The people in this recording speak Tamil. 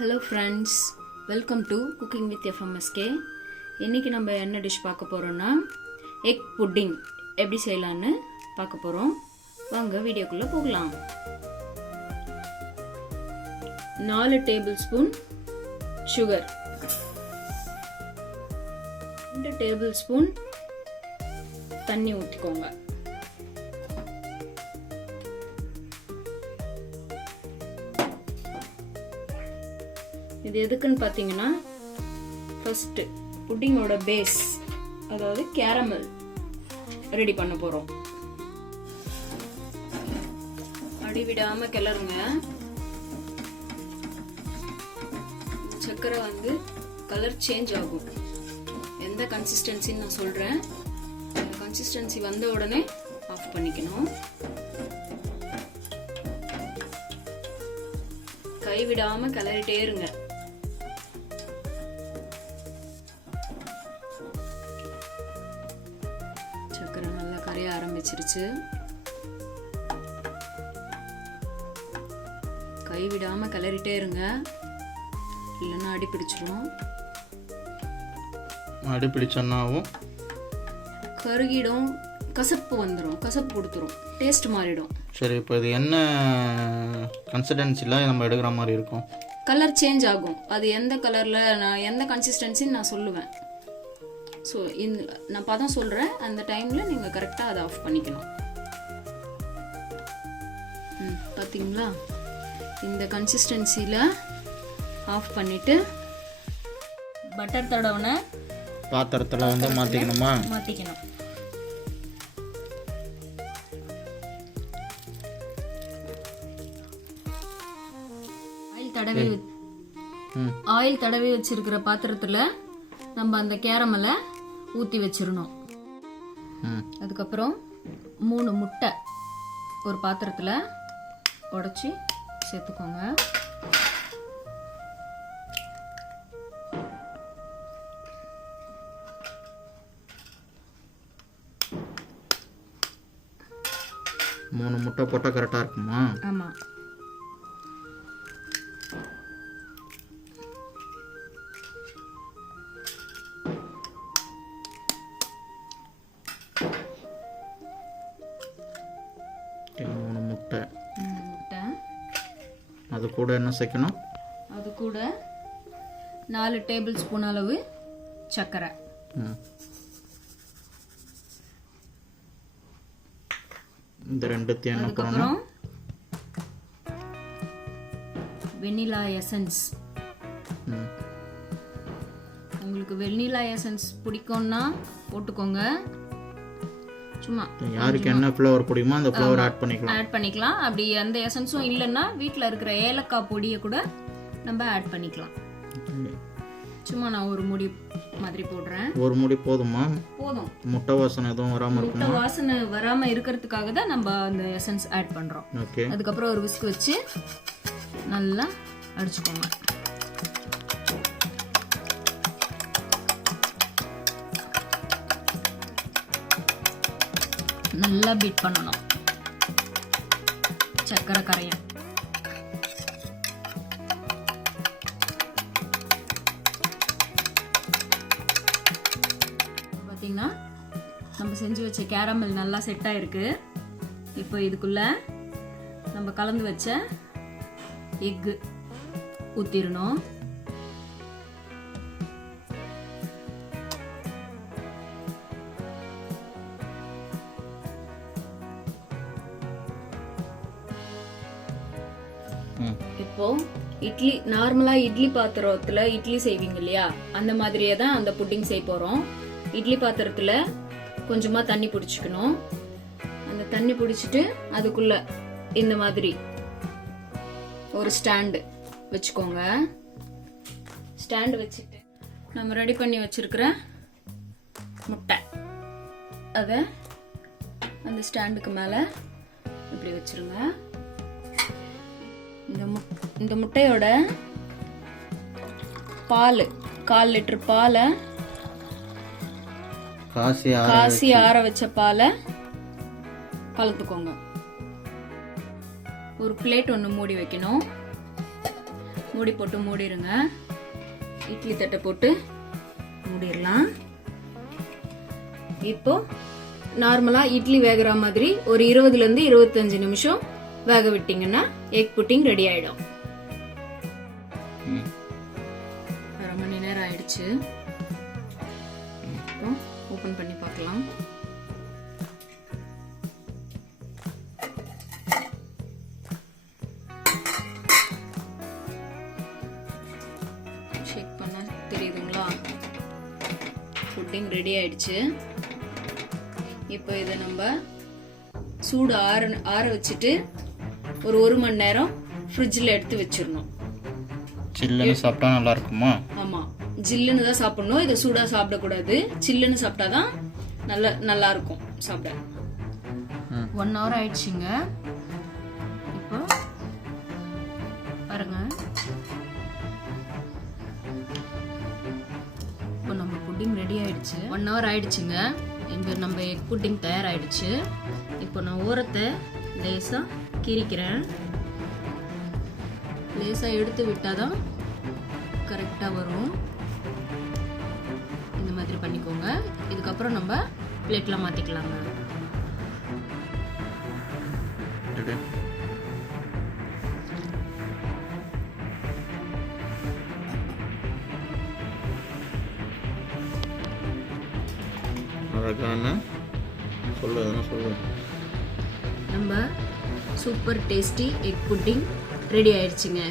Hello friends, welcome to cooking with FMSK. இன்றைக்கி நம்ம என்ன டிஷ் பார்க்க போகிறோன்னா எக் புட்டிங் எப்படி செய்யலான்னு பார்க்க போகிறோம். வாங்க வீடியோக்குள்ளே போகலாம். 4 table spoon sugar, 2 table spoon தண்ணி ஊற்றிக்கோங்க. இது எதுக்குன்னு பார்த்தீங்கன்னா, ஃபர்ஸ்ட் புட்டிங்கோட பேஸ், அதாவது கேரமல் ரெடி பண்ண போகிறோம். அடிவிடாமல் கிளறுங்க. சர்க்கரை வந்து கலர் சேஞ்ச் ஆகும். எந்த கன்சிஸ்டன்சின்னு நான் சொல்கிறேன். அந்த கன்சிஸ்டன்சி வந்த உடனே ஆஃப் பண்ணிக்கணும். கைவிடாமல் கிளறிட்டே இருங்க. சர்க்கரை நல்லா கரைய ஆரம்பிச்சிருச்சு. கைவிடாம கிளறிட்டே இருங்க, இல்லைன்னா அடி பிடிச்சிடும். அடி பிடிச்சோன்னாவும் கருகிடும், கசப்பு வந்துடும், கசப்பு கொடுத்துரும், டேஸ்ட் மாறிடும். சரி, இப்போ இது என்ன கன்சிஸ்டன்சியில் நம்ம எடுக்கிற மாதிரி இருக்கும்? கலர் சேஞ்ச் ஆகும். அது எந்த கலரில், நான் எந்த கன்சிஸ்டன்சின்னு நான் சொல்லுவேன். ஸோ நான் பதம் சொல்கிறேன், அந்த டைமில் நீங்கள் கரெக்டாக அதை ஆஃப் பண்ணிக்கணும். பார்த்தீங்களா, இந்த கன்சிஸ்டன்சியில் ஆஃப் பண்ணிவிட்டு பட்டர் தடவுன பாத்திரத்தில் வந்து மாற்றிக்கணுமா? மாற்றிக்கணும். ஆயில் தடவி வச்சிருக்கிற பாத்திரத்தில் நம்ம அந்த கேரமலை ஊற்றி வச்சிடணும். அதுக்கப்புறம் 3 முட்டை ஒரு பாத்திரத்தில் உடைச்சி சேர்த்துக்கோங்க. மூணு முட்டை போட்டால் கரெக்டாக இருக்குமா? ஆமாம். முட்டை. அது கூட என்ன சேர்க்கணும்? அது கூட 4 டேபிள் ஸ்பூன் அளவு சர்க்கரை. இந்த ரெண்டுத்தையும் என்ன பண்ணணும்? Vanilla essence. உங்களுக்கு வெனிலா எசன்ஸ் பிடிக்கும்னா போட்டுக்கோங்க. சும்மா யாருக்கு என்ன ஃப்ளேவர் பிடிக்குமோ அந்த ஃப்ளேவர் ஆட் பண்ணிக்கலாம். அப்படி அந்த எசன்ஸும் இல்லைன்னா வீட்டில் இருக்கிற ஏலக்காய் பொடியை கூட நம்ம ஆட் பண்ணிக்கலாம். சும்மா நான் ஒரு முடி மாதிரி போடுறேன். ஒரு முடி போதுமா? போதும். முட்டை வாசனை எதுவும் வராமல் இருக்கும். முட்டை வாசனை வராமல் இருக்கிறதுக்காக தான் நம்ம அந்த எசன்ஸ் ஆட் பண்ணுறோம். ஓகே. அதுக்கப்புறம் ஒரு விஸ்க் வச்சு நல்லா அடிச்சுக்கோங்க. நல்லா பீட் பண்ணணும். சர்க்கரை கரையும். பார்த்தீங்கன்னா நம்ம செஞ்சு வச்ச கேரமல் நல்லா செட் ஆயிருக்கு. இப்போ இதுக்குள்ள நம்ம கலந்து வச்ச எக்கு ஊற்றிடணும். இப்போ இட்லி, நார்மலா இட்லி பாத்திரத்துல இட்லி செய்வீங்க இல்லையா, அந்த மாதிரியே தான் அந்த புட்டிங் செய்ய போறோம். இட்லி பாத்திரத்துல கொஞ்சமா தண்ணி பிடிச்சிக்கணும். அந்த தண்ணி பிடிச்சிட்டு அதுக்குள்ள இந்த மாதிரி ஒரு ஸ்டாண்டு வச்சுக்கோங்க. ஸ்டாண்டு வச்சுட்டு நம்ம ரெடி பண்ணி வச்சிருக்கிற முட்டை அதை அந்த ஸ்டாண்டுக்கு மேலே இப்படி வச்சிருங்க. இந்த முட்டையோட பால், 1/4 லிட்டர் பாலை, காசி ஆற வச்ச பாலை கலந்துக்கோங்க. ஒரு பிளேட் ஒன்று மூடி வைக்கணும். மூடி போட்டு மூடிடுங்க. இட்லி தட்டை போட்டு மூடிடலாம். இப்போ நார்மலா இட்லி வேகிற மாதிரி ஒரு 20லேருந்து 25 நிமிஷம் வேக விட்டீங்கன்னா எக் புட்டிங் ரெடி ஆயிடும். 1/2 மணி நேரம் ஆயிடுச்சு. இப்போ ஓபன் பண்ணி பார்க்கலாம். ஷேக் பண்ண தெரியுதுங்களா? புட்டிங் ரெடி ஆயிடுச்சு. இப்போ இதை நம்ம சூடு ஆற வச்சுட்டு ஒரு 1 மணி நேரம் ஃப்ரிட்ஜில் எடுத்து வச்சிடணும். சில்லுன்னு சாப்பிட்டா நல்லா இருக்குமா? ஆமா, ஜில்லுன்னு தான் சாப்பிடணும். இதை சூடா சாப்பிடக்கூடாது. சில்லுன்னு சாப்பிட்டாதான் நல்லா இருக்கும் சாப்பிட. 1 hour ஆயிடுச்சுங்க. இப்போ பாருங்க, இப்போ நம்ம புட்டிங் ரெடி ஆயிடுச்சு. 1 hour ஆயிடுச்சுங்க. இப்போ நம்ம எக் புட்டிங் தயாராகிடுச்சு. இப்போ நான் ஓரத்தை லேசாக கிரிக்கிறேன். லேசாக எடுத்து விட்டால் தான் கரெக்டாக வரும். இந்த மாதிரி பண்ணிக்கோங்க. இதுக்கப்புறம் நம்ம பிளேட்டில் மாற்றிக்கலாங்க. நம்ம super tasty egg pudding ready ஆயிடுச்சுங்க.